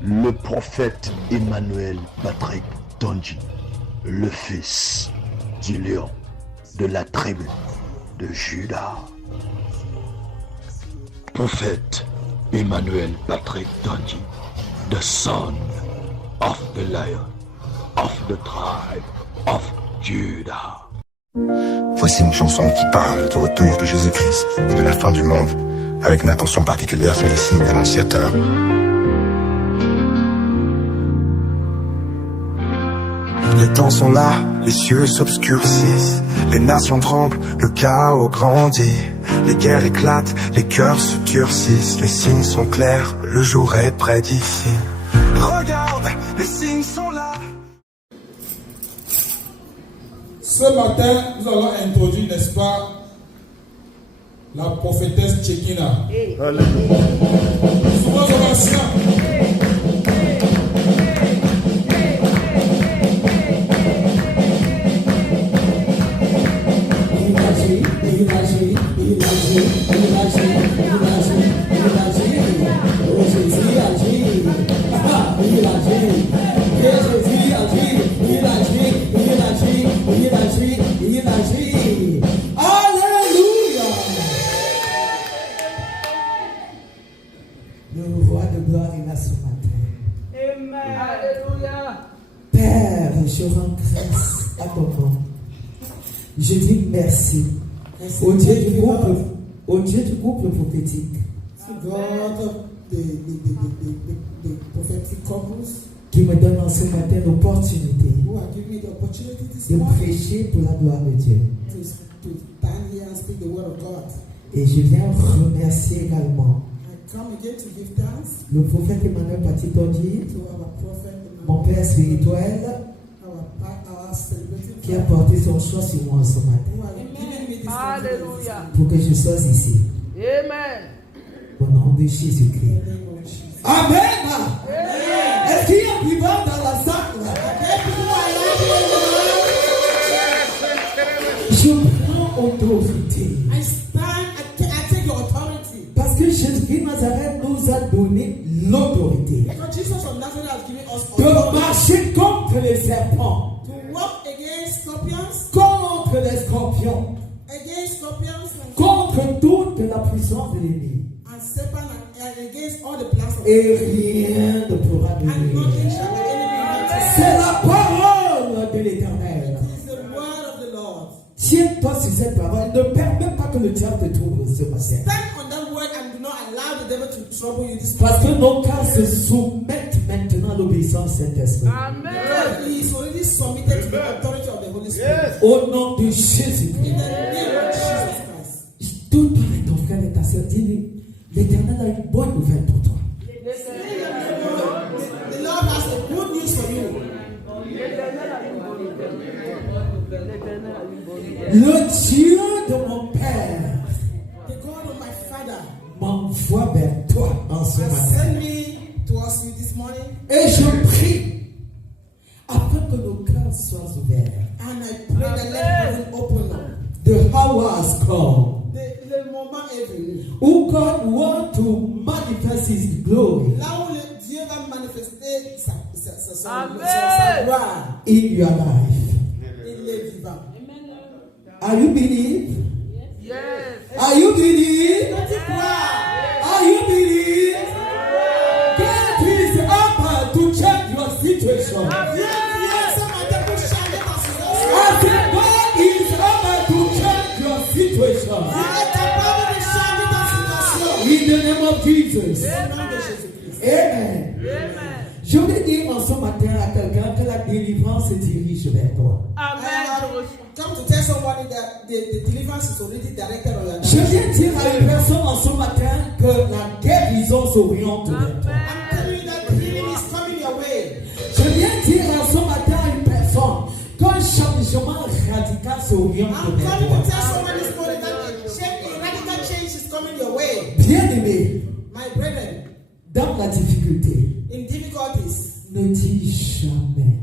le prophète Emmanuel Patrick Tondji, le fils du lion de la tribu de Juda. Prophète Emmanuel Patrick Tondji, the son of the lion of the tribe of Judah. Voici une chanson qui parle du retour de Jésus-Christ, de la fin du monde, avec une attention particulière sur les signes annonciateurs. Les temps sont là, les cieux s'obscurcissent, les nations tremblent, le chaos grandit, les guerres éclatent, les cœurs se durcissent, les signes sont clairs, le jour est près d'ici. Regarde, les signes sont là. Ce matin, nous allons introduire, n'est-ce pas, la prophétesse Tchekina. Souvent, ça va assis. Le roi de gloire est là ce matin. Amen. Alléluia. Père, je rends grâce à ton nom. Je dis merci au Dieu du couple prophétique. Qui me donne en ce matin l'opportunité de prêcher pour la gloire de Dieu. Et je viens remercier également le prophète Emmanuel Patrick Tondji, mon père spirituel, qui a porté son choix sur moi ce matin. Alléluia. Pour que je sois ici. Amen. Au nom de Jésus-Christ. Amen. Est-ce qu'il y a un vivant dans la salle? Je prends autorité. Parce que Jésus-Christ Nazareth nous a donné l'autorité de marcher contre les serpents, contre les scorpions, contre toute la puissance de l'ennemi. Et rien ne pourra nous nuire. C'est la parole de l'Éternel. Tiens-toi sur cette parole. Ne permets pas que le diable te trouve ce matin. Parce que nos cœurs se soumettent maintenant à l'obéissance de Saint-Esprit. Amen. Au nom de Jésus-Christ. Tout avec ton frère et ta soeur, dis-lui, l'Éternel a une bonne nouvelle pour toi. Le Dieu de mon Père m'envoie vers toi en ce matin. Et je prie afin que nos cœurs soient ouverts. The hour has come. Le moment est venu. Who God want to manifest His glory. Là où Dieu va manifester sa gloire in your life. Il est vivant. Are you believe? Yes. Are you believe? Yes. Are you believe? God is able to change your situation. I said God is able to change your situation. In the name of Jesus. Amen. Amen. Je vais dire en ce matin à quelqu'un que la délivrance se dirige vers toi. Amen. Come to tell somebody that the deliverance is already directed on your life. Je viens dire à une personne en ce matin que la guérison s'oriente vers toi. I'm telling you that the healing is coming your way. Je viens dire en ce matin à une personne qu'un changement radical s'oriente I'm vers coming toi. to tell somebody this morning that a radical change is coming your way. Bien-aimé, My brethren, dans la difficulté, in difficulties, ne dis jamais.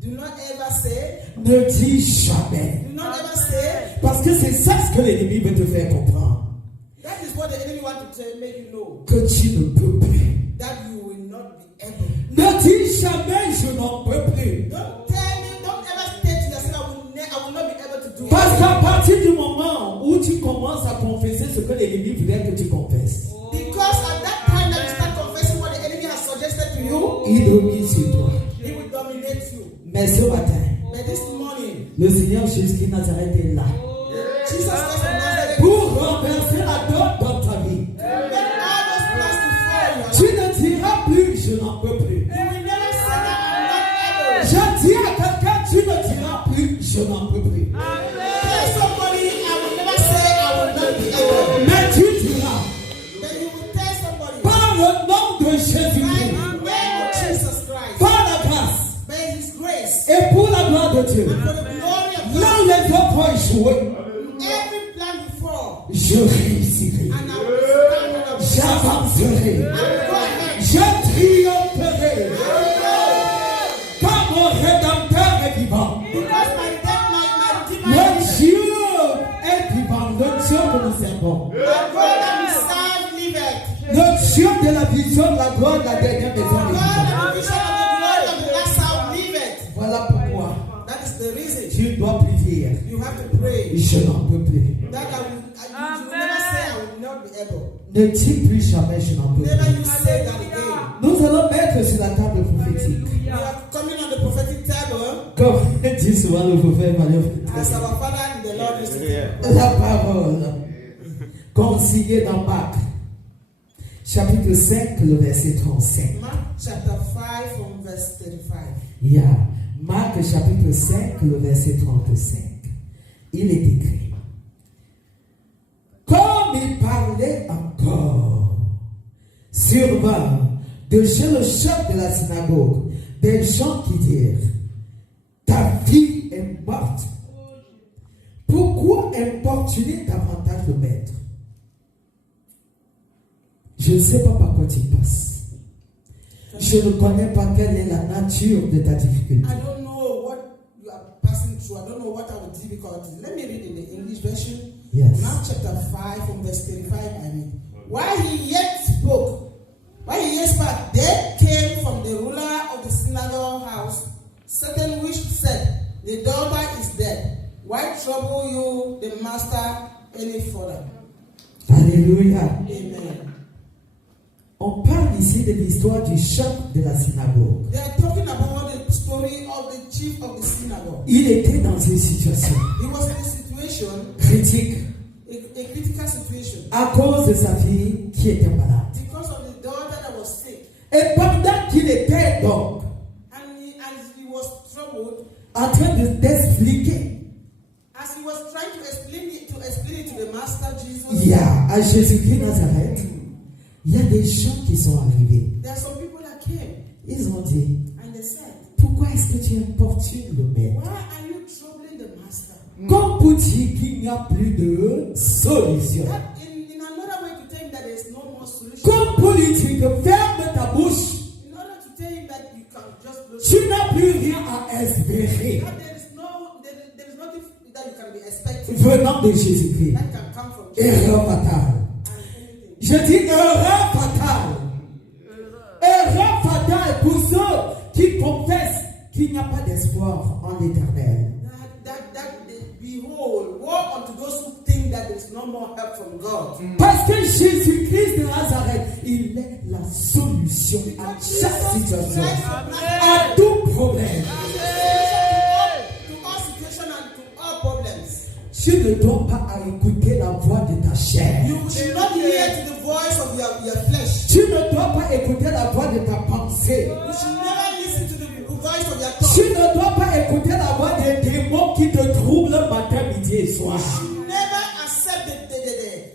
do not ever say, Ne dis jamais. do not ever say, Parce que c'est ça ce que l'ennemi veut te faire comprendre. that is what the enemy wants to make you know, Que tu ne peux plus. that you will not be able. dis jamais je n'en peux plus. Don't ever say to yourself, I will not be able to do Parce it. qu'à partir du moment où tu commences à confesser ce que l'ennemi voudrait que tu confesses, Because at that time that you start confessing what the enemy has suggested to you, il domine sur toi. he will dominate you. Mais ce matin, But this morning, le Seigneur Jésus-Christ Nazareth est là Jesus Christ of Nazareth, pour renverser la donne dans ta vie. make all those plans to fall. Tu ne diras plus je n'en peux plus. You will never say that I'm not able. Je dis à quelqu'un, tu ne diras plus je n'en peux plus. Tell somebody, I will never say I will not be able. Mais tu diras, Then you will tell somebody, par le nom de by Jésus-Christ, the name of Jesus Christ, par la grâce by His grace, et pour la gloire de Dieu, and for the glory of là God, où les autres ont échoué, every plan before, je réussirai, and I will stand up. j'avancerai, I will go ahead. je triompherai, car mon Rédempteur est vivant. Because my Redeemer, Le Dieu est vivant, le Dieu que nous servons. my God that we serve liveth. Le Dieu de la vision de la gloire de la dernière maison God est vivant. of the vision of the glory of the last hour liveth. Voilà pourquoi That is the reason tu dois plus dire you have to pray. je n'en peux plus. That you will never say I will not be able. Ne dis plus jamais je n'en peux Never plus. you say that again. Nous allons mettre sur la table prophétique. We are coming on the prophetic table Comme dit souvent le prophète Mario, as our Father in the Lord used to do. la parole consignée dans Marc, chapitre 5, le verset 35. Mark chapter 5 from verse 35. Il y a Marc chapitre 5, le verset 35. Il est écrit. Comme il parlait encore, survint de chez le chef de la synagogue des gens qui dirent, ta fille est morte. Pourquoi importuner davantage le maître? Je ne sais pas par quoi tu passes. Je ne connais pas quelle est la nature de ta difficulté. I don't know what you are passing through. I don't know what our difficulties. Let me read in the English version. Yes. Mark chapter 5 from verse 35. I mean, while he yet spoke, there came from the ruler of the synagogue house certain which said, the daughter is dead. Why trouble you the master any further? Alléluia. Amen. On parle ici de l'histoire du chef de la synagogue. They are talking about the story of the chief of the synagogue. Il était dans une situation He was in a situation, critique a critical situation, à cause de sa fille qui était malade. because of the daughter that was sick. Et pendant qu'il était donc And he was troubled, en train d'expliquer, as he was trying to explain it to the master Jesus. il y a à Jésus-Christ Nazareth, il y a des gens qui sont arrivés. There are some people that came Ils ont dit, and they said, pourquoi est-ce que tu importunes le maître? why are you troubling the master? Comme pour dire qu'il n'y a plus de solution. That in another way to tell him that there is no more solution. Comme pour lui dire que ferme ta bouche. In order to tell him that you can just close Tu n'as plus rien à espérer that there is nothing that you can be expecting venant de Jésus-Christ. that can come from Jesus. Erreur fatale. And anything. Je dis erreur fatale. Erreur fatale pour ceux qui confessent qu'il n'y a pas d'espoir en l'éternel. Behold, woe unto those who think that there is no more help from God. Parce que Jésus-Christ de Nazareth, il est la solution à chaque situation, à tout problème. To all situations and to all problems. Tu ne dois pas écouter la voix de ta chair. You should not hear to the voice of your flesh. Tu ne dois pas écouter la voix de ta pensée. You should never listen to the voice of your Tu thoughts. ne dois pas écouter la voix des démons qui te troublent matin, midi et soir. You should never accept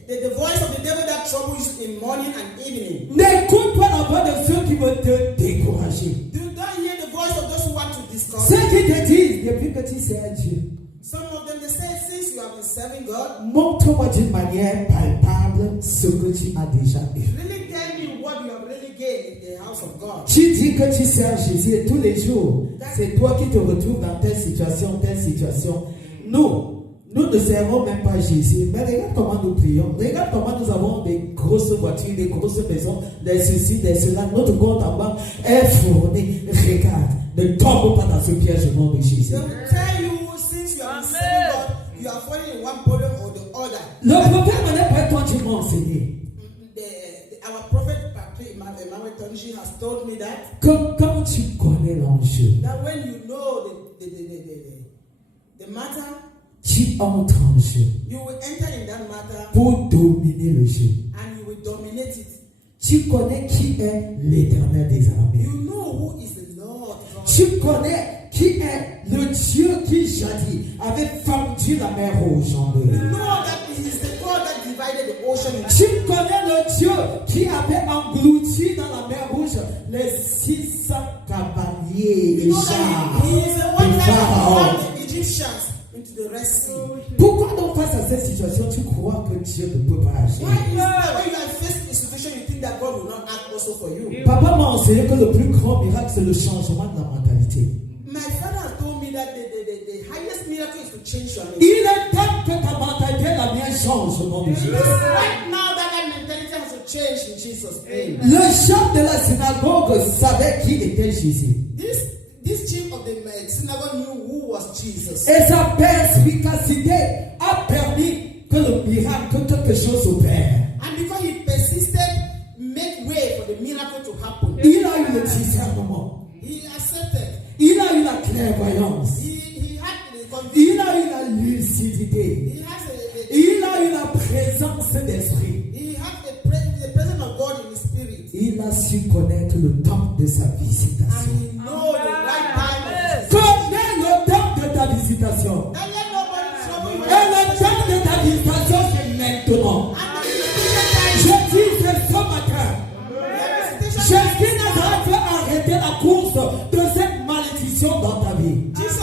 the voice of the devil that troubles you in morning and evening. N'écoute pas la voix de ceux qui veulent te décourager. Do not hear the voice of those who want to discourage. Ceux qui te disent, depuis que tu sers Dieu, Some of them, they say, since you have been serving God, montre-moi d'une manière palpable ce que tu as déjà eu. really tell me what you have really gained in the house of God. Tu dis que tu sers Jésus et tous les jours, c'est toi qui te retrouves dans telle situation, telle situation. Nous, Nous ne servons même pas Jésus, mais regarde comment nous prions. Regarde comment nous avons des grosses voitures, des grosses maisons, des ceci, des cela. Notre compte en banque est fourni. Regarde, ne tombe pas dans ce piège au nom de Jésus. They will tell you, since you are serving God, you are falling in one problem or the other. Le problème n'est pas toi, tu m'as enseigné. Our prophet, Emmanuel Tonji, has told me that Quand tu connais l'enjeu, when you know the matter, tu entres en jeu you will enter in that matter pour dominer le jeu. and you will dominate it. Tu connais qui est l'Éternel des armées. You know who is the Lord God. Tu connais qui est le Dieu qui jadis avait fendu la mer rouge en deux. You know that He is the God that divided the ocean in Tu connais le Dieu qui avait englouti dans la mer rouge les 600 cavaliers You et know that chars He is the one de that Pharaon. brought the Egyptians into the Red Sea. Pourquoi donc face à cette situation tu crois que Dieu ne peut pas agir? Why is that when you are facing a situation you think that God will not act also for you? Papa m'a enseigné que le plus grand miracle c'est le changement de la mentalité. My father told me that the highest miracle is to change your mentality. Il est temps que ta mentalité la mienne change au nom de Jésus. Right now that mentality has to change in Jesus' name. Le chef de la synagogue savait qui était Jésus. This chief of the synagogue knew who was Jesus. Et sa perspicacité a permis que le miracle, que quelque chose opère. And because he persisted, make way for the miracle to happen. Il a eu le discernement. He accepted. Il a eu la clairvoyance. He had the conviction. Il a eu la lucidité. He has Il a eu la présence d'esprit. he had the presence of God in his spirit. Il a su connaître le temps de sa And visitation. he know the right time of his Connais le temps de ta visitation. Don't let nobody trouble you. Et le temps de ta visitation, c'est maintenant. Je dis c'est ce matin. Jésus Nazareth veut arrêter la course de cette malédiction dans ta vie. Jesus is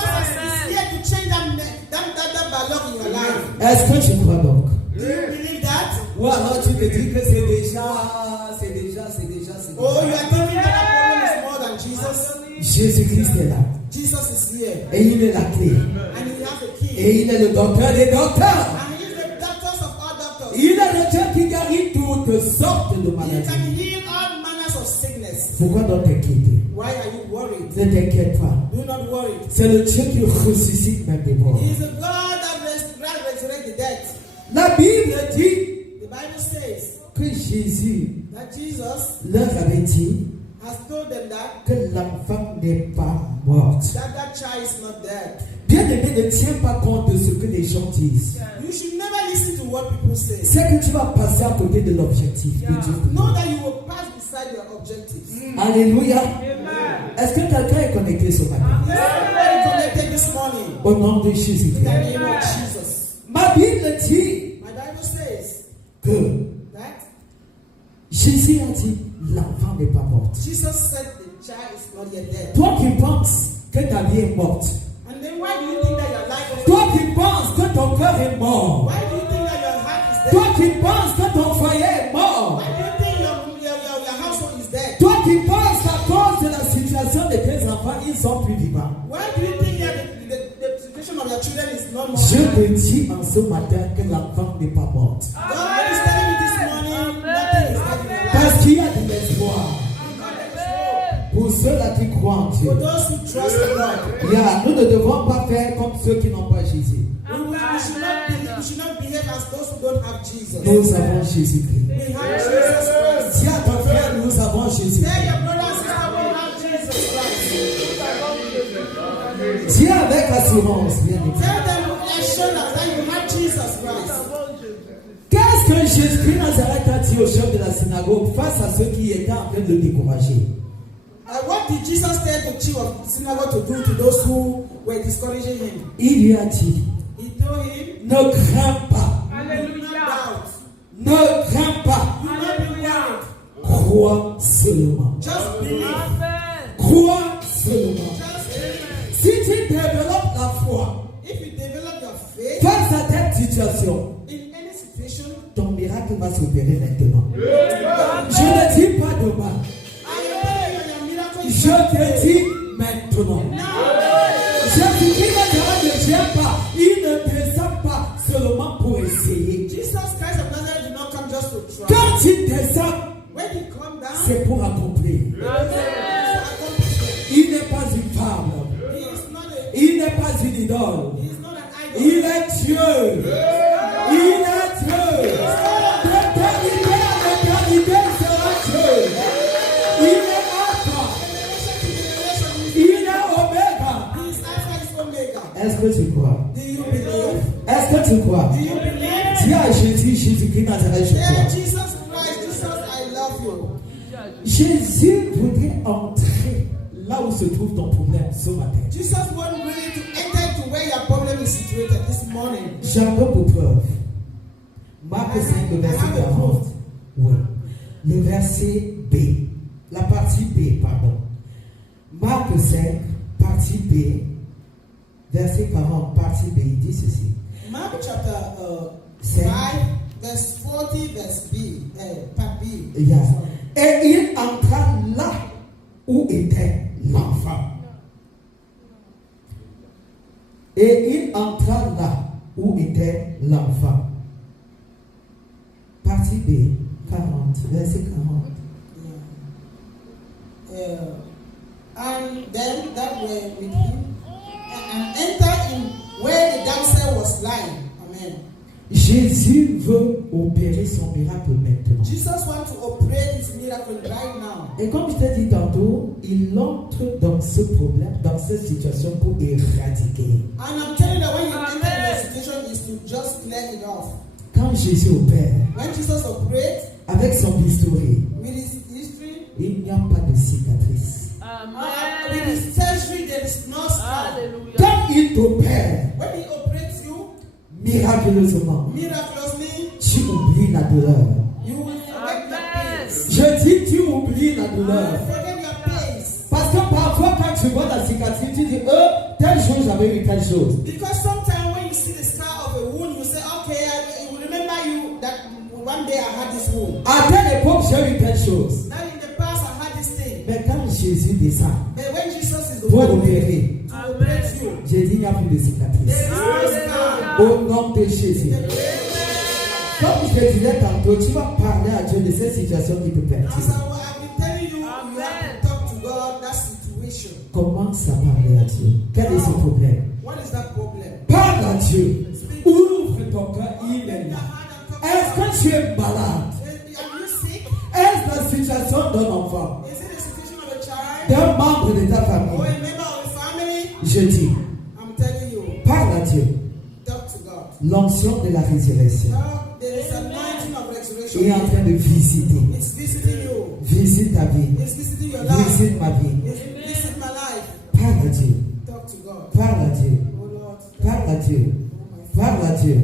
here to change that ballot in your life. Est-ce que tu crois donc? Do you believe that? Ou alors tu te dis que c'est déjà. Oh, you are thinking that problem is more than Jesus? Jésus-Christ est là. Jesus is here. Et il est la clé. And he has the key. Et il est le docteur des docteurs. And he is the doctors of all doctors. Il est le Dieu qui guérit toutes sortes de He maladies. can heal all manners of sickness. Pourquoi donc t'inquiéter? Why are you worried? Ne t'inquiète pas. Do not worry. C'est le Dieu qui ressuscite même des morts. He is the God that resurrects the dead. La Bible dit The Bible says que Jésus that Jesus leur avait dit has told them that que l'enfant n'est pas morte. that child is not dead. Bien-aimé, ne tiens pas compte de ce que les gens disent. You should never listen to what people say. C'est que tu vas passer à côté de l'objectif de Dieu. Know that you will pass beside your objectives. Alléluia. Est-ce que quelqu'un est connecté ce matin? Is everybody connected this morning? Au nom de Jésus. In the name of Jesus. Ma Bible dit My Bible says que that Jésus a dit l'enfant n'est pas mort. Jesus said the child is not yet dead. Toi qui penses que ta vie est morte. And then why do you think that your life is Toi qui penses que ton cœur est mort. Why do you think that your heart is dead? Toi qui penses que ton foyer est mort. Why do you think your household is dead? Toi qui penses à cause de la situation de tes enfants, ils sont plus vivants. Why do you think that the situation of your children is not more? Je te dis en ce matin que l'enfant n'est pas mort. God is telling you this morning, nothing is dead in your life. Parce qu'il y a de l'espoir. Pour ceux-là qui croient en Dieu. For those who trust in God, Nous ne devons pas faire comme ceux qui n'ont pas Jésus. we should not behave as those who don't have Jesus. Nous avons Jésus-Christ. We have Jesus Christ. Dis à ton frère, nous avons Jésus. Tell your brother and sister we have Jesus Christ. Dis avec assurance, bien aimé. Tell them with assurance that you have Jesus Christ. Qu'est-ce que Jésus Nazareth a dit au chef de la synagogue face à ceux qui étaient en train de le décourager? What did Jesus tell the chief of the synagogue to do to those who were discouraging him? Il lui a dit, He told him, ne crains pas, do not doubt. ne crains pas, Do not be worried. crois seulement. Just believe. Crois seulement. Just believe. Si tu développes la foi If you develop your faith face à cette situation, in any situation, ton miracle va s'opérer maintenant. Je ne dis pas demain, your miracle is je te dis maintenant. Jésus-Christ ne vient pas, il ne descend pas just to try. Quand il descend, When he come down, c'est pour accomplir. Il n'est pas une femme. he is not a, Il n'est pas une idole. he is not an idol. Il est Dieu. Il est Dieu. D'éternité à l'éternité sera Dieu. Il est Alpha. Il est Omega. He is Alpha, he is Omega. Est-ce que tu crois? Do you believe? Est-ce que tu crois? Do you believe? Dis à Jésus, Jésus-Christ Nazareth, je Dear crois. Jesus Christ, Jesus, I love you. Jésus voudrait entrer là où se trouve ton problème ce matin. Jesus wants really to enter to where your problem is situated this morning. J'en veux pour preuve. Marc 5, le verset 40. Oui. Le verset B. La partie B, pardon. Marc 5, partie B. Verset 40, partie B. Il dit ceci. Mark chapter 5, 5, verse 40, verse B, part B. Yeah. Et il entra là où était l'enfant. Et il entra là où était l'enfant. Partie B, 40, verset 40. And them that were with him and entered in where the damsel was lying. Amen. Jésus veut opérer son miracle maintenant. Jesus wants to operate his miracle right now. Et comme je t'ai dit tantôt, il entre dans ce problème, dans cette situation pour éradiquer. And I'm telling you that when you enter in a situation is to just clear it off. Quand Jésus opère, When Jesus operates avec son bistouri, with his history, il n'y a pas de cicatrice. with his surgery, there is no scar. Hallelujah. Quand il t'opère, When he operates you, miraculeusement, miraculously, tu oublies la douleur. you will forget your pains. Je dis, tu oublies la You douleur. will forget your pains. Parce que parfois, quand tu vois la cicatrice, tu dis, telle chose, j'avais eu telle chose. Because sometimes when you see the scar of a wound, you say, okay, I will remember you that one day I had this wound. À telle époque, j'ai eu telle chose. Now in the past I had this thing. Mais quand Jésus descend But when Jesus is the pour one who opérer, operates you, j'ai dit, il n'y a plus de cicatrice. there is no scar. Au nom de Jésus. Comme je te disais tantôt, tu vas parler à Dieu de cette situation qui te As perturbe. I've been telling you, you have to talk to God that situation. Commence à parler à Dieu. Quel est ce problème? What is that problem? Parle à Dieu. Ouvre ton cœur, il est là. Est-ce que tu es malade? Are you sick? Est-ce la situation d'un enfant, Is it the situation of a child d'un membre de ta or famille? a member of a family? Je dis, I'm telling you, parle à Dieu. talk to God. L'onction de la résurrection Now, there is anointing of resurrection. est en train de visiter. It's visiting you. Visite ta vie. It's visiting your life. Visite ma vie. It's visiting my life. Parle à Dieu. Talk to God. Parle à Dieu. Oh Lord. Parle à Dieu. Parle à Dieu.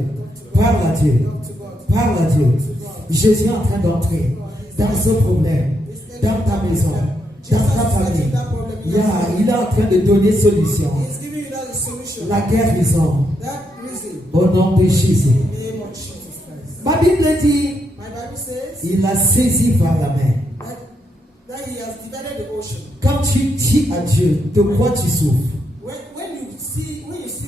Parle à Dieu. Talk to God. Parle à Dieu. Jésus est en train d'entrer dans ce problème, dans ta maison, dans ta famille. Il est en train de donner solution. He's giving you that solution. La guérison That reason. au nom de Jésus. In the name of Jesus Christ. Ma Bible dit, My Bible says il l'a saisi par la main. that he has divided the ocean. Quand tu dis à Dieu de quoi tu souffres, When you see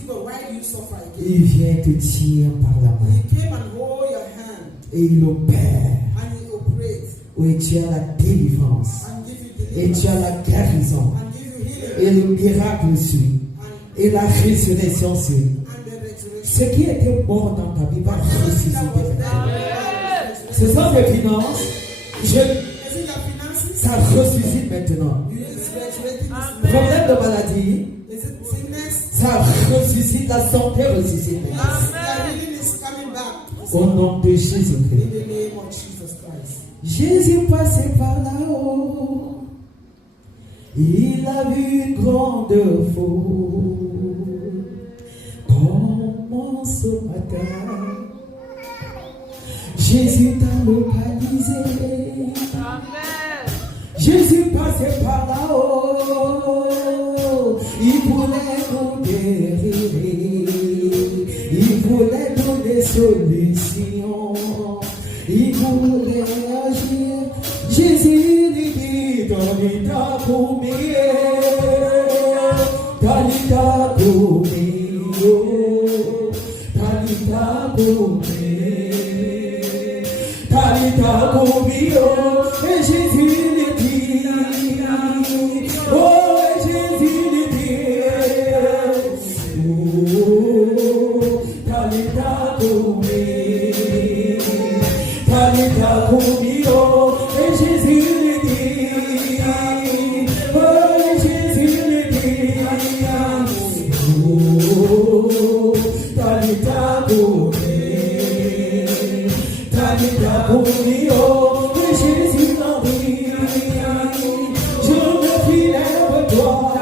God, why do you suffer again? il vient te tirer par la main He came and hold your hand et il opère. and he operates Oui, tu as la délivrance and give you et tu deliverance as la guérison and give you healing et le miracle suit et la résurrection suit. and the resurrection. Ce qui était mort dans ta vie va ressusciter maintenant. Ce sont tes finances, Is it your finances? ça ressuscite maintenant. You is resurrecting this. Problème de maladie, Is it sickness? ça ressuscite, la santé ressuscite maintenant. Your healing is coming back. Au nom de In Jésus-Christ. the name of Jesus Christ. Jésus passait par là-haut, il a vu une grande foule. Comment ce matin, Jésus t'a localisé. Amen. Jésus passait par là-haut, il voulait nous guérir, il voulait nous des solutions, il voulait agir. Jésus lui dit, Talita Kumi, Talita Kumi, Talita Kumi, Talita Kumio, et Jésus le dit, oh, et Jésus le dit, oh, Talita Kumio, et Jésus le dit, oh, et Jésus le dit, oh, Talita Kumio. Jésus m'a dit, je me fie à toi,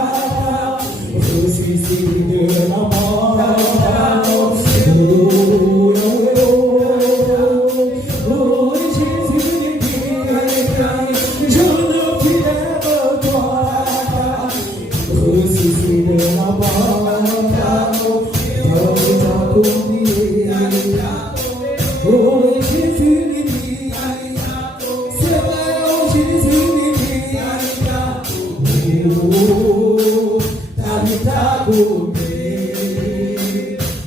ressuscité de la mort. Oh, Jésus m'a dit, je me fie à toi, ressuscité de la mort. Oh, Jésus me dit, c'est vrai, oh, Jésus me dit, oh, Talita Kumio,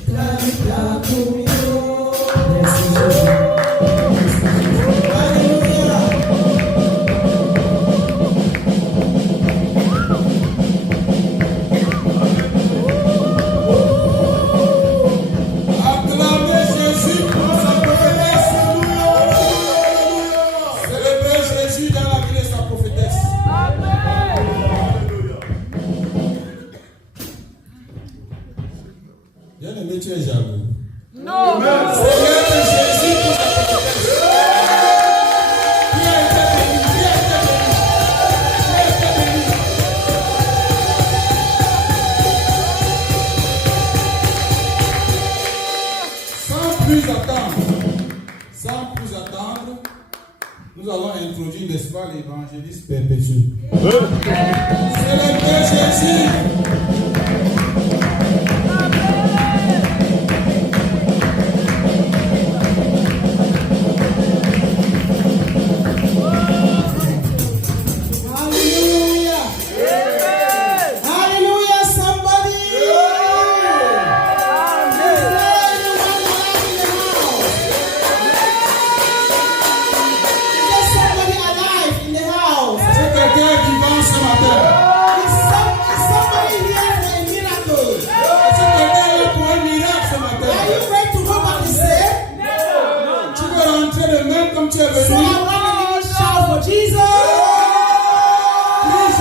Talita Kumio. Merci Jésus. Bien-aimé, tu es jaloux. Non. Seigneur Jésus pour sa prophétesse. Qui a été béni, qui a été béni, qui a été béni. Sans plus attendre, nous allons introduire, n'est-ce pas, l'évangéliste perpétuel. Célébrez Jésus. So I want to shout for Jesus. Please,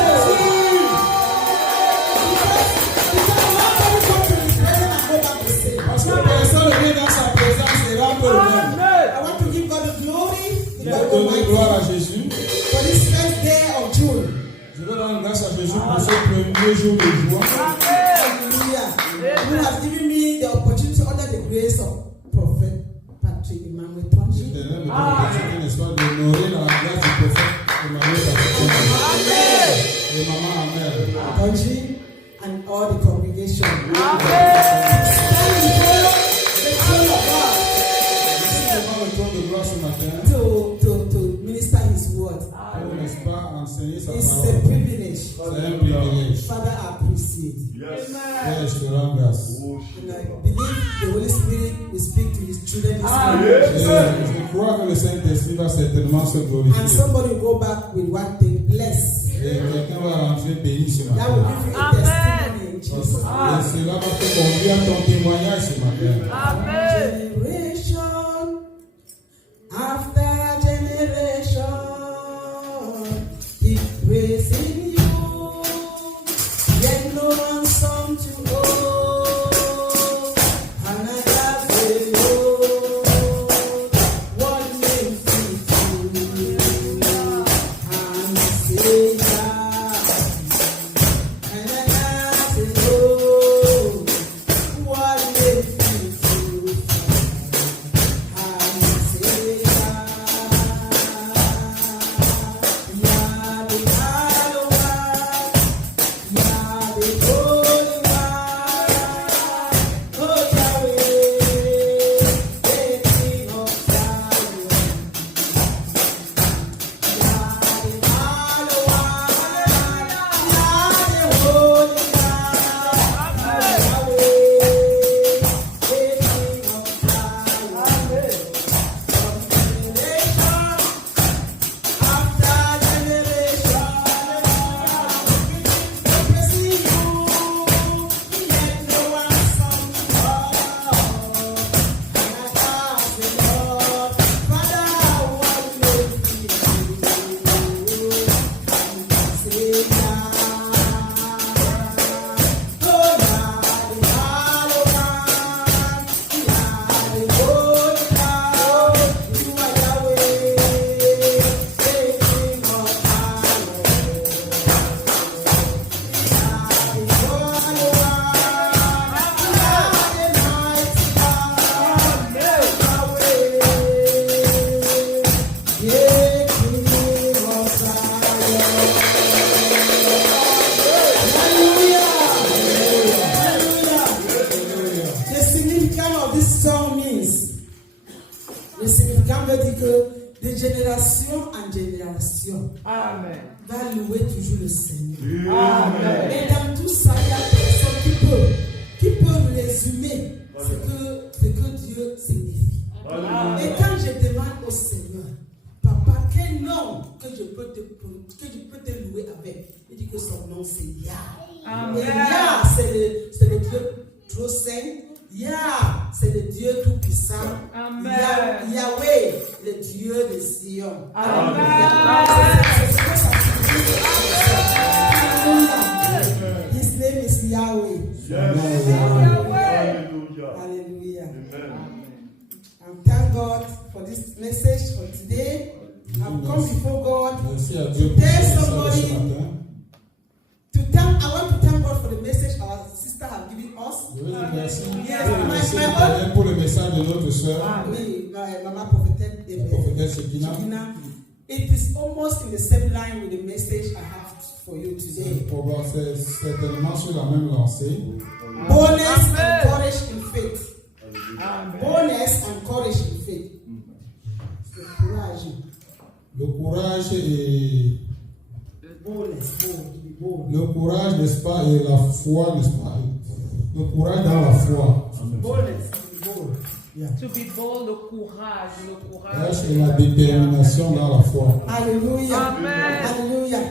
parce que personne ne vient dans sa présence et rentre le même. I want to give God the glory. Donner gloire à Jésus. For this first day of June. Je veux rendre grâce à Jésus pour ce premier jour de joie. Hallelujah. You have given me the opportunity under the grace of Prophet Patrick Emmanuel Tonji. N'est-ce pas, d'honorer la grâce du prophète Emmanuel Patrick et Maman Amel Tonji and all the congregation. To minister his word. It's a privilege. Father, I appreciate. Yes. And I believe the Holy Spirit will speak to his children this morning. And somebody will go back with one thing, bless. That will give you a testimony in Jesus' name. Generation after generation, keep praising you, yet no one song to hold. And I have said, Lord, what name fits you? And say that. And I have said, Lord, what name fits you? de génération en génération, Amen. va louer toujours le Seigneur. Amen. Et dans tout ça, il y a personne qui peut résumer ce que Dieu signifie. Et quand je demande au Seigneur, Papa, quel nom que je peux te louer avec, il dit que son nom c'est Yah. Amen. Et Yah, c'est le Dieu trop saint. Yah, c'est le Dieu tout puissant. Amen. Yahweh, le Dieu de Sion. Amen. His name is Yahweh. Hallelujah. Hallelujah. And thank God for this message for today. I've come before God Merci à Dieu to pour tell ce somebody, matin. I want to thank God for the message our sister has given us. Je veux dire merci Yes, merci my l'Éternel pour le message de notre soeur, Oui, Mama Prophetess la prophétesse Shekina. Shekina. It is almost in the same line with the message I have for you today. C'est certainement sur la même lancée. Boldness and courage in faith. Amen. Boldness and courage in faith. Le courage. Le courage et Boldness, bold. le courage, n'est-ce pas, et la foi, n'est-ce pas? Le courage dans la foi. Boldness, bold. Yeah. To be bold, le courage, le Le courage. courage et la détermination dans la foi. Hallelujah. Amen. Hallelujah.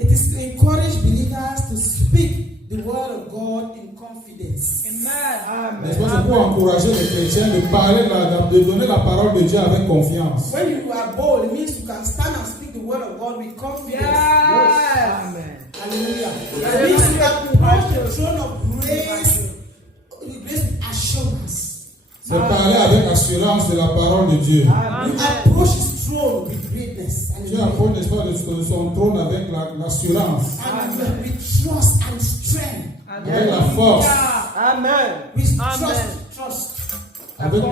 It is to encourage believers to speak the word of God in confidence. Amen. N'est-ce pas? C'est pour encourager les chrétiens de parler, de donner la parole de Dieu avec confiance. When you are bold, it means you can stand and speak the word of God with confidence. Yes. Amen. Hallelujah. It means you can approach the throne of grace with assurance. C'est parler avec assurance de la parole de Dieu. You approach his throne with greatness. Dieu approche, n'est-ce pas, de son trône avec l'assurance, And with trust and strength. avec la force, Amen. With Amen. trust. avec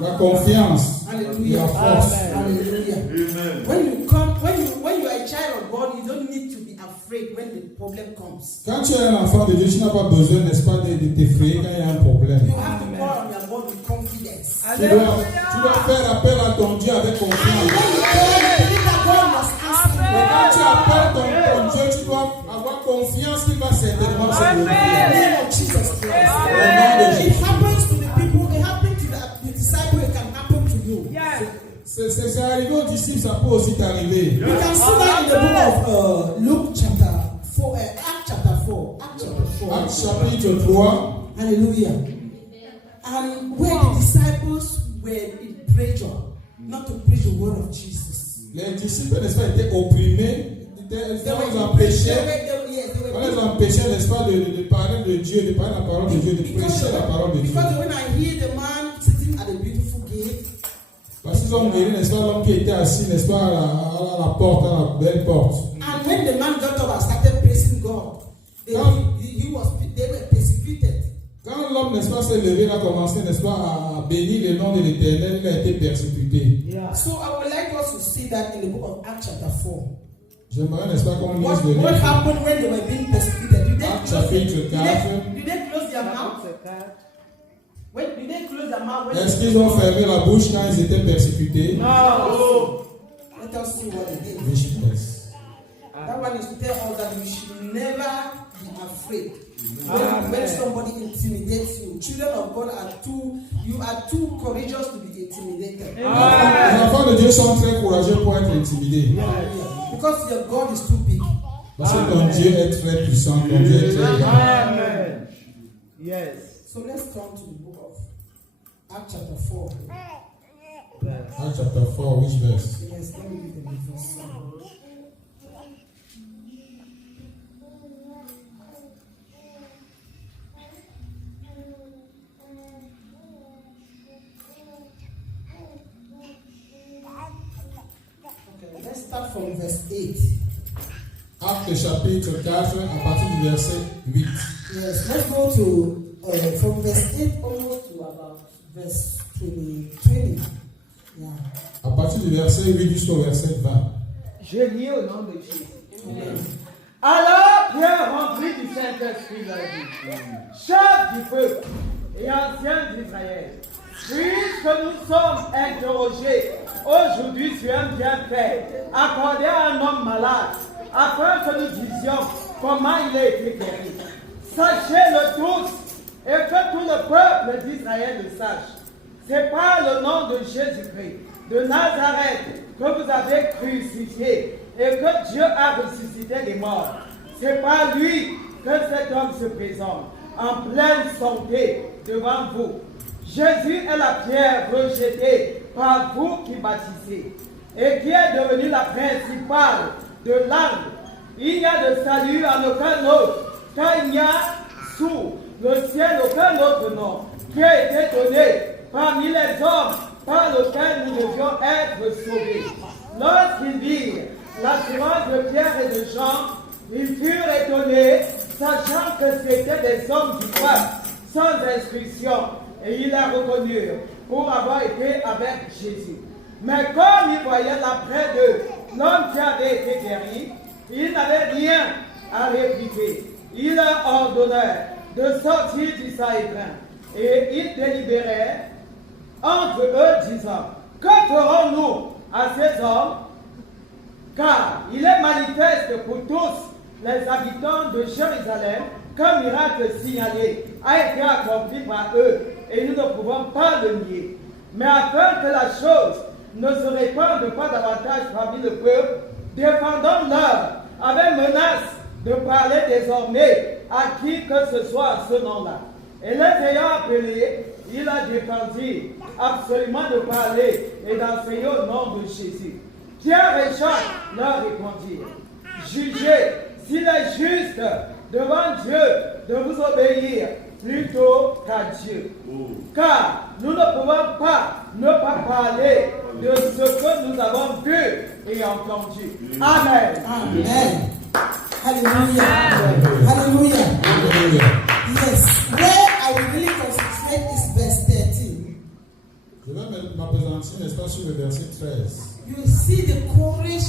la confiance et Hallelujah. la force. Hallelujah. When you are a child of God, you don't need to be afraid when the problem comes. Quand tu es un enfant de Dieu, tu n'as pas besoin, n'est-ce pas, de t'effrayer quand il y a un problème. You have to call on your God with confidence. Tu dois faire appel à ton Dieu avec And confiance. when you call, you believe that God must answer you. Et quand tu appelles ton Dieu, tu dois avoir confiance qu'il va certainement se In the dérouler. name of Jesus Christ. Au nom de It Jésus. happens to the people, it happens to the disciples, it can happen to you. Yes. C'est arrivé aux disciples, ça peut aussi t'arriver. You can see that in the book of Luke chapter 4, Acts chapter 4. Acts chapter 4. Acte chapitre 3, Hallelujah. And where the disciples were in pressure, not to preach the word of Jesus. les disciples, n'est-ce pas, étaient opprimés, on les empêchait, n'est-ce pas, de parler de Dieu, de parler la parole de Dieu, de prêcher la parole de Dieu. Because when I hear the man sitting at a beautiful gate, Parce qu'ils ont guéri, n'est-ce pas, l'homme qui était assis, n'est-ce pas, à la porte, à la belle porte. and when the man got up and started praising God, they were persecuted. Quand l'homme, n'est-ce pas, s'est levé, il a commencé, n'est-ce pas, à bénir le nom de l'Éternel, il a été persécuté. So I would like us to see that in the book of Acts chapter 4. J'aimerais, n'est-ce pas, qu'on lise What le livre. happened when they were being persecuted? Acte chapitre 4. Did they close their mouth? Did they close their mouth? Est-ce qu'ils ont fermé la bouche quand ils étaient persécutés? No. Let us see what they did. Richesse. That one is to tell us that we should never be afraid. Amen. When somebody intimidates you, children of God you are too courageous to be intimidated. Les enfants de Dieu sont très courageux pour être intimidés. Because your God is too big. Parce que ton Dieu est très puissant, ton Dieu est très grand. Amen. Yes. So let's come to the book of Acts chapter 4. Acte chapter 4, which verse? Yes, let me read the verse. Okay, let's start from verse 8. Acte chapitre 4, à partir du verset 8. Yes, let's go to from verse 8 almost to about verse 20. Yeah. À partir du verset 8 jusqu'au verset 20. Je lis au nom de Jésus. Alors Pierre, rempli du Saint-Esprit, leur dit, chef du peuple et anciens d'Israël, puisque nous sommes interrogés aujourd'hui tu aimes bien faire, accorder à un homme malade, afin que nous disions comment il a été guéri. Sachez-le tous, et que tout le peuple d'Israël le sache. C'est par le nom de Jésus-Christ, de Nazareth, que vous avez crucifié, et que Dieu a ressuscité les morts. C'est par lui que cet homme se présente, en pleine santé, devant vous. Jésus est la pierre rejetée par vous qui bâtissez, et qui est devenue la principale de l'angle. Il n'y a de salut en aucun autre, car il n'y a sous le ciel aucun autre nom qui a été donné parmi les hommes par lequel nous devions être sauvés. Lorsqu'ils virent l'assurance de Pierre et de Jean, ils furent étonnés, sachant que c'étaient des hommes du peuple, sans instruction, et ils la reconnurent pour avoir été avec Jésus. Mais comme ils voyaient là près d'eux l'homme qui avait été guéri, ils n'avaient rien à répliquer. Ils leur ordonnèrent de sortir du Sanhédrin, et ils délibérèrent entre eux, disant: que ferons-nous à ces hommes? Car il est manifeste pour tous les habitants de Jérusalem qu'un miracle signalé a été accompli par eux, et nous ne pouvons pas le nier. Mais afin que la chose ne se répande pas davantage parmi le peuple, défendons-leur avec menace de parler désormais à qui que ce soit à ce nom-là. Et les ayant appelés, il a défendu absolument de parler et d'enseigner au nom de Jésus. Pierre et Jacques leur répondirent: jugez s'il est juste devant Dieu de vous obéir plutôt qu'à Dieu. Car nous ne pouvons pas ne pas parler de ce que nous avons vu et entendu. Amen. Amen. Hallelujah. Hallelujah. Yes. Where I will really concentrate is verse 13. Je vais m'appesantir, n'est-ce pas, sur le verset 13. You see the courage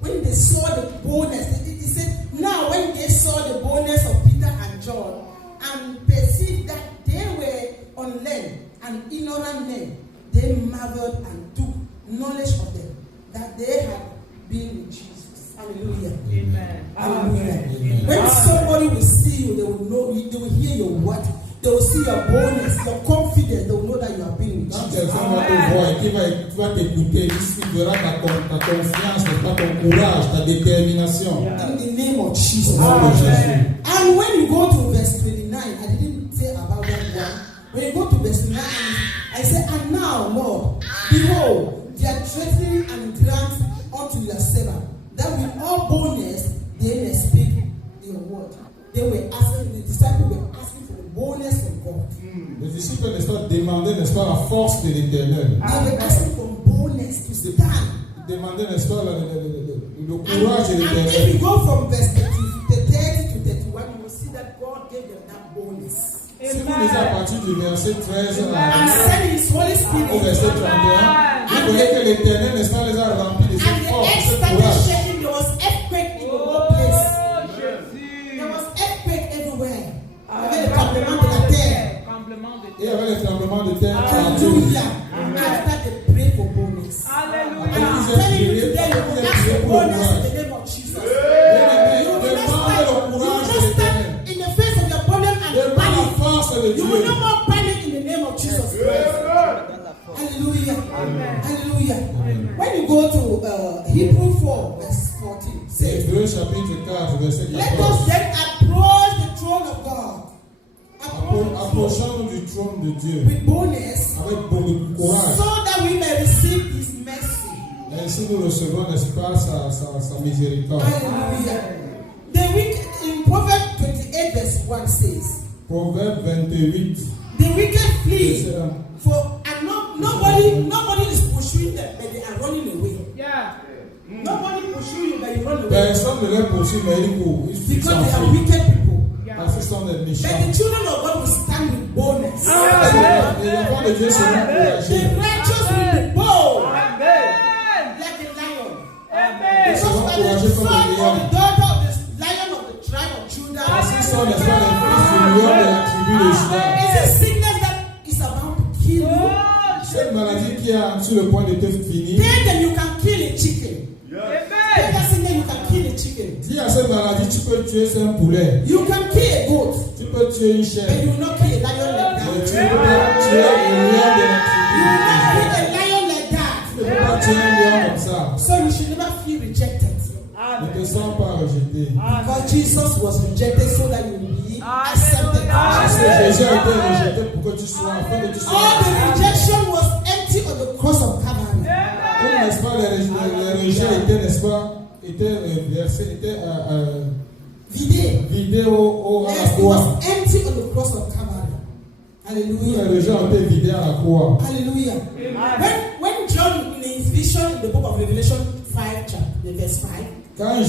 when they saw the boldness. He said, now when they saw the boldness of Peter and John and perceived that they were unlearned and ignorant men, they marveled and took knowledge of them, that they had been with Jesus. Hallelujah. Amen. Hallelujah. Amen. When somebody will see you, they will know you, they will hear your word, they will see your boldness, your confidence, they will know that you have been with Quand Jesus. quelqu'un va te voir et qui va t'écouter, il verra ta confiance, ton courage, ta détermination. In the name of Jesus. Amen. And when you go to verse 29, I didn't say about that one. When you go to verse 29, I said, and now, Lord, behold, they are threatening and grant unto your servant, that with all boldness they may speak your word. They were asking, the disciples were asking for the boldness of God. Les disciples, n'est-ce pas, demandaient, n'est-ce pas, la force de l'Éternel. They were asking for boldness to stand. Ils demandaient, n'est-ce pas, le courage de And if l'Éternel. you go from verse 30 to 31, you will see that God gave them that boldness. Si vous lisez à partir du verset 13 And send His Holy au Spirit. verset 31, vous voyez que l'Éternel, n'est-ce pas, les a remplis de And cette the force, de earth ce started courage. shaking. There was earthquake in the whole place. There was earthquake everywhere. Il y avait le tremblement de la terre. Et il y avait les tremblements de terre partout. Hallelujah. After they pray for boldness. I'm telling you today, you will ask for boldness in the name of Jesus. You will not stand in the face of your problem and panic. You will no more panic in the name of Jesus Christ. Hallelujah. Hallelujah. When you go to Hebrew 4, verse 14, says, Hébreux chapitre 4, verset let 14. us then approach the throne of God. Approchons-nous du trône de Dieu With boldness, avec beaucoup de courage. so that we may receive His mercy. Ainsi nous recevons, n'est-ce pas, sa miséricorde. Hallelujah. The wicked in Proverbs 28, verse 1 says, Proverbe 28. the wicked flee verset 1. for and nobody is pursuing them, but they are running away. Nobody pursuing you, but you run away. Personne ne les poursuit, mais ils courent. Ils Because they are s'enfuient. wicked people. Parce qu'ils sont des méchants. But the children of God will stand with boldness. Les enfants de Dieu seront The courageux. righteous will be bold Amen. like a lion. Amen. Ils seront Because by the courageux comme son des or lions. the daughter of the lion of the tribe of Judah. Parce qu'ils sont, n'est-ce pas, les fils du lion de la tribu de Juda. Is a sickness that is about to kill you. Cette maladie qui est sur le point de te finir, tell them you can kill a chicken. Tell Amen. that sickness you can kill a chicken. dis à cette maladie, tu peux tuer un poulet, You can kill a goat, tu peux tuer une but chèvre, you will not kill a lion like mais that. tu ne peux pas tuer un lion de la You will not tribu. kill a lion like that. Tu ne peux pas tuer un lion comme ça. So you should never feel rejected. Ne te sens pas rejeté. Because Jesus was rejected so that you will be accepted. Parce que Jésus a été rejeté pour que tu sois, afin que tu sois. All the rejection was empty on the cross of Calvary. Comme, n'est-ce pas, les rejets étaient, n'est-ce pas, étaient versés, étaient Vidé. vidés à Yes, la it croix. was empty on the cross of Calvary. Tous les Hallelujah. rejets ont été vidés à la croix. Hallelujah. When John in his vision in the book of Revelation 5, chapter verse 5, Quand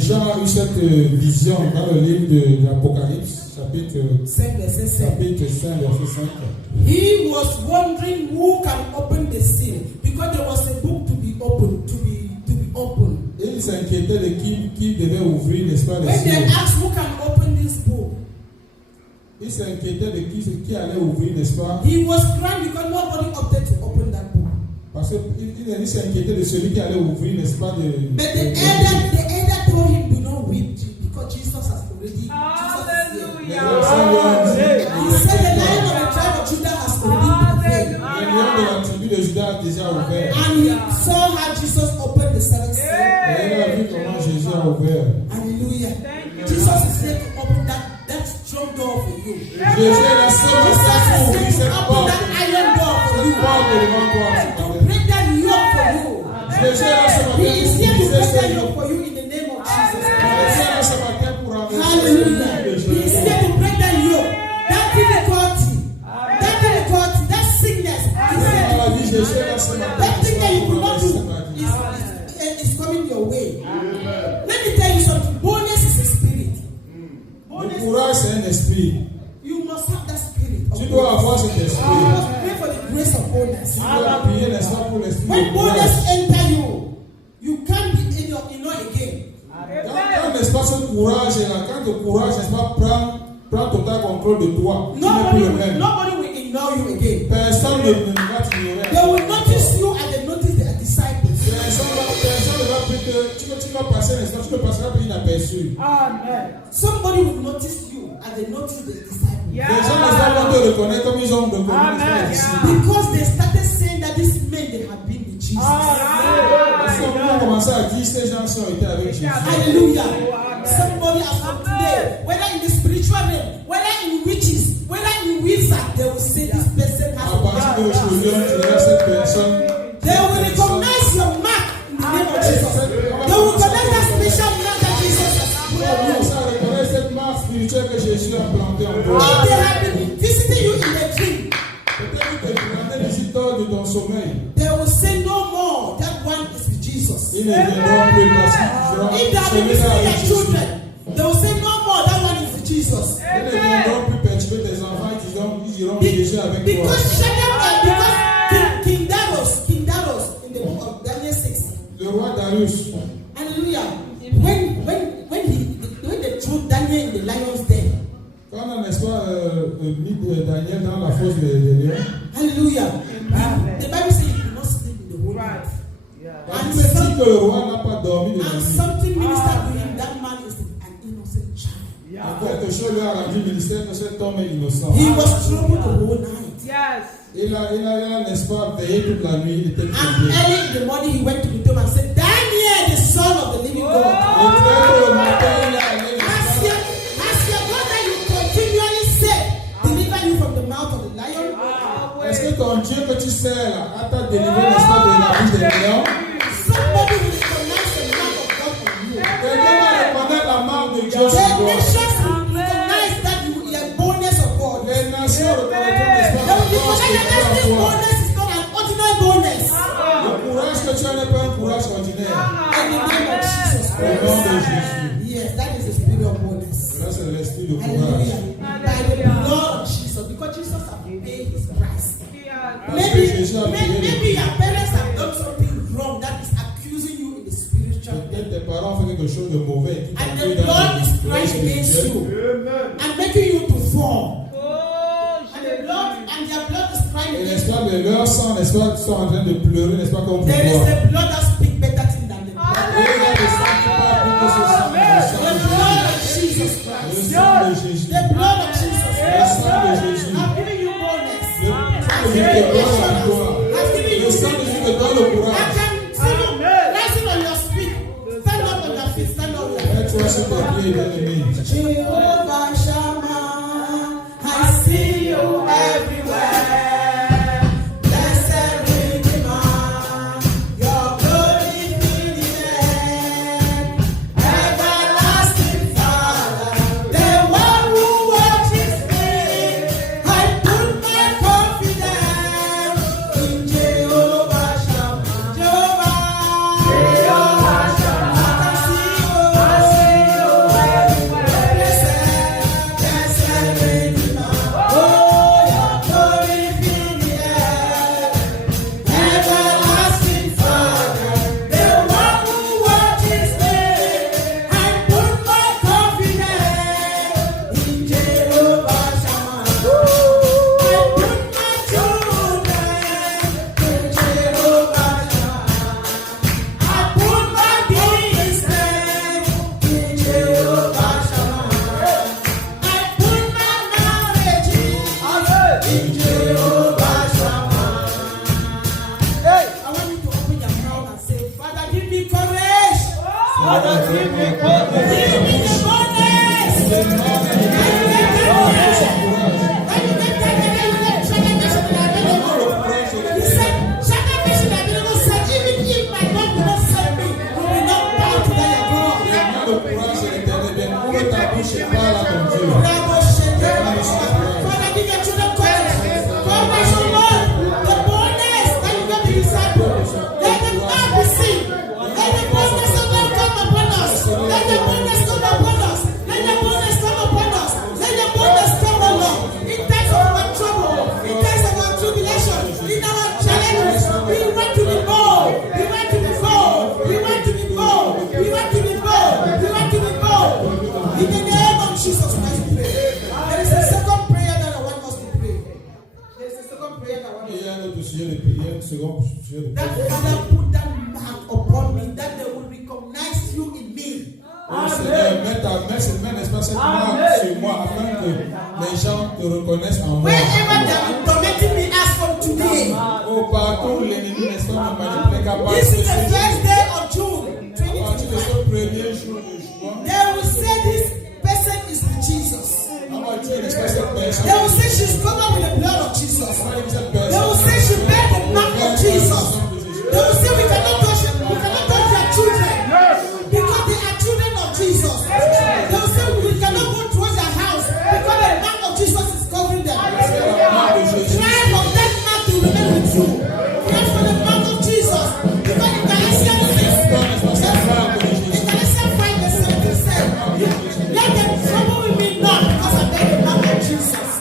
Jean a eu cette vision dans le livre de l'Apocalypse, chapitre 5 verset 7, 5, verset 5, he was wondering who can open the seal because there was a book to be opened, to be opened. et il s'inquiétait de qui devait ouvrir, n'est-ce pas, les When they cieux. asked who can open this book, Il s'inquiétait de qui allait ouvrir, n'est-ce pas, he was crying because nobody opted to open that book. parce qu'il s'inquiétait de celui qui allait ouvrir, n'est-ce pas, But the elder told him, do not weep because Jesus has already. Les Jesus enfants is lui here. ont He said the lion of the tribe of Judah has already prevailed. le lion de la tribu de Judas a déjà ouvert. And he saw how Jesus opened the seventh seal. Et il a vu comment Jésus a ouvert. Hallelujah. Jesus is here to open that strong door for you. Jésus est la seule Jesus personne is pour ouvrir here cette to open porte. that iron door for you. Cette porte devant toi. To break that yoke for you. Jésus est là ce matin He is here to pour break briser that ce yoke for you in the name of Jesus. Jésus est là ce matin pour renverser Hallelujah. le He is genou. here to break that yoke. That difficulty. That sickness. He La said, maladie, Jésus est là ce matin that thing that you could pour not renverser do cette maladie. is coming your way. Let me tell you something. Boldness is a spirit. Le courage, c'est un esprit. You must have that spirit. of Tu dois avoir cet You esprit. must pray for the grace of boldness. Tu dois prier, n'est-ce pas, pour l'esprit When de courage. boldness enter you, you can't be in your again. Quand, n'est-ce pas, ce courage est là, quand le courage, n'est-ce pas, prend total contrôle de toi, tu n'es plus le même. Nobody will ignore you again. Personne ne va t'ignorer. They will notice you and they notice the disciples. Personne ne va plus te. Tu vas passer, n'est-ce pas, tu ne passeras plus inaperçu. Amen. Somebody will notice you and they notice the disciples. Les gens, n'est-ce pas, vont te reconnaître comme ils ont reconnu les disciples. Because they started saying that these men they have been with Jesus. Parce qu'on peut commencer à dire ces gens ont été avec Jésus. Hallelujah. Somebody has come today, whether in the spiritual realm, whether in witches, whether in wizards, they will say this person has À partir de aujourd'hui, tu verras cette personne. They will recognize your mark in the name of Jesus. They will recognize that special mark that Jesus has put on you. Ça reconnaît cette marque spirituelle que Jésus a plantée en toi. If they have been visiting you in a dream, Peut-être que tu as des visiteurs de ton sommeil. they will say no more. That one is with Jesus. Ils ne viendront plus parce qu'ils If they have been seront visiting avec your Jésus. children, they will say no more. That one is with Jesus. Ils ne viendront plus perturber tes enfants, ils iront déjà avec toi. Because Shadrach and because King Darius in the book of Daniel 6. Le roi Darius, Hallelujah. When they threw Daniel in the lion's den. quand on a, n'est-ce pas, mis Daniel dans la fosse des lions, Hallelujah. The Bible says you do not sleep in the whole night. la Bible dit que le roi n'a pas dormi de la And nuit. something ministered to him. That man is an innocent child. Et quelque chose lui a rendu ministère que cet homme est innocent. He was troubled the whole night. Yes. Il a, n'est-ce pas, veillé toute la nuit, il était And troublé. early in the morning, he went to the tomb and said, Daniel, the son of the living God. Et très tôt le matin, il est allé, Has your God that you continually say deliver you from the mouth of the lion? est-ce que ton Dieu que tu sers là, t'a délivré, n'est-ce pas, de la bouche des lions? Somebody will recognize the mark of God on you. Quelqu'un va reconnaître la marque de Dieu The sur toi. nations will recognize that you are boldness of God. Les nations reconnaîtront, n'est-ce They pas, will la force recognize que that tu as this en toi. boldness is not an ordinary boldness. Le courage que tu as n'est pas un courage ordinaire. In the name of Jesus Au nom de Christ. Jésus. Yes, that is the spirit of boldness. Là, c'est l'esprit de Hallelujah. courage. By the blood of Jesus, because Jesus has paid his price. Parce que Jésus a payé le Maybe your parents have done something wrong that is accusing you in the spiritual realm. Peut-être tes parents ont fait quelque chose de mauvais qui And t'accuse the dans blood le is spirituel crying against you and making you to fall. And the blood and their blood is crying Et against n'est-ce pas, you. que leur sang, n'est-ce pas, sont en train de pleurer, n'est-ce pas, comme There is pouvoir. a blood that speaks better things than the blood. Et il y a le sang qui parle plus que ce sang. The blood of Jesus Le Christ. sang de Jésus. The blood of Jesus Le Christ. sang de Jésus. I'm giving you boldness. Le sang de Jésus te donne la victoire. I'm giving Le you sang de Jésus te donne le I courage. can see you rising on your feet. Stand up on your feet. Stand up on your feet. Mets-toi sur tes pieds, bien-aimé. Jehovah Shammah, I see you everywhere. Blessed Redeemer, your glory in the air. Everlasting Father, the one who watches me. I put my confidence in Jehovah Shammah. Jehovah Shammah, I see you everywhere. Blessed Redeemer, oh, your glory in the air. Everlasting Father, the one who watches me. I put my confidence in Jehovah Shammah. I put my children in Jehovah Shammah. I put my business in Jehovah Shammah. I put my marriage in Jehovah Shammah. Hey, I want you to open your mouth and say, Father, give me courage. Father, give me courage. Give me the boldness. He said, Shadrach, Meshach, and Abednego said, even if my God will not send me, we will not bow to thy God. Demande le courage de l'Éternel, bien. Ouvre ta bouche et parle à ton Dieu. Father, give your children courage. Courage, O Lord. The boldness that you give the disciples. Let them not be seen. Let the boldness of God come upon us. Let the boldness come upon us. Let the boldness come upon us. Let the boldness come, O Lord. In times of our trouble, in times of our tribulation, in our challenges, we want to be bold. We want to be bold. We want to be bold. We want to be bold. We want to be bold. In the name of Jesus Christ, we pray. There is a second prayer that I want us to pray. There is a second prayer that I want us to Il y a un autre sujet de prière, un second sujet de that prière. Father put that mark upon me, that they will recognize you in me. Oh Seigneur, mets ta main, cette main, n'est-ce pas, cette marque sur moi, afin que les gens te reconnaissent en moi. Wherever they are tormenting me as from today, Oh, partout, l'ennemi, n'est-ce pas, me manipule capable this is the de first day of June à partir de 2025. ce premier jour de juin, They will say this person is with Jesus. on va dire, n'est-ce pas, cette personne, They will say she's covered with the blood of Jesus. on va dire cette They will personne, say she bear the mark of Jesus. They will say we cannot touch their children because they are children of Jesus. They will say we cannot go towards their house because the mark of Jesus is covering them. Try for that mark to remain with you. Pray for the mark of Jesus because in Galatians 5:17 said, let them trouble with me not because I bear the mark of Jesus.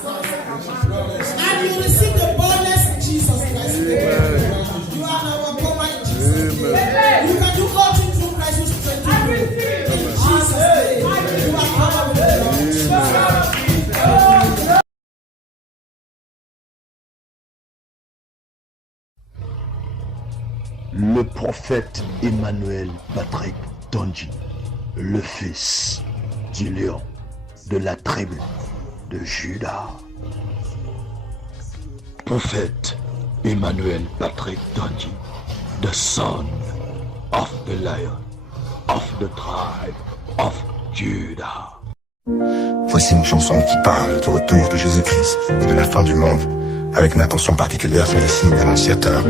And you receive the boldness in Jesus Christ. You are our cover in Jesus' name. You can do all things through Christ who strengthens you. In Jesus' name. You are covered with the blood of Jesus. Le prophète Emmanuel Patrick Tonji, le fils du lion de la tribu de Juda. Prophète Emmanuel Patrick Tonji, the son of the lion of the tribe of Judah. Voici une chanson qui parle du retour de Jésus-Christ et de la fin du monde, avec une attention particulière sur les signes annonciateurs.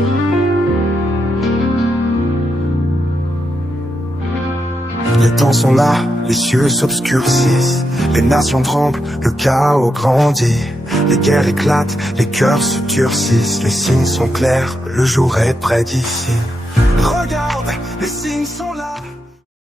Les temps sont là, les cieux s'obscurcissent, les nations tremblent, le chaos grandit, les guerres éclatent, les cœurs se durcissent, les signes sont clairs, le jour est près d'ici. Regarde, les signes sont là.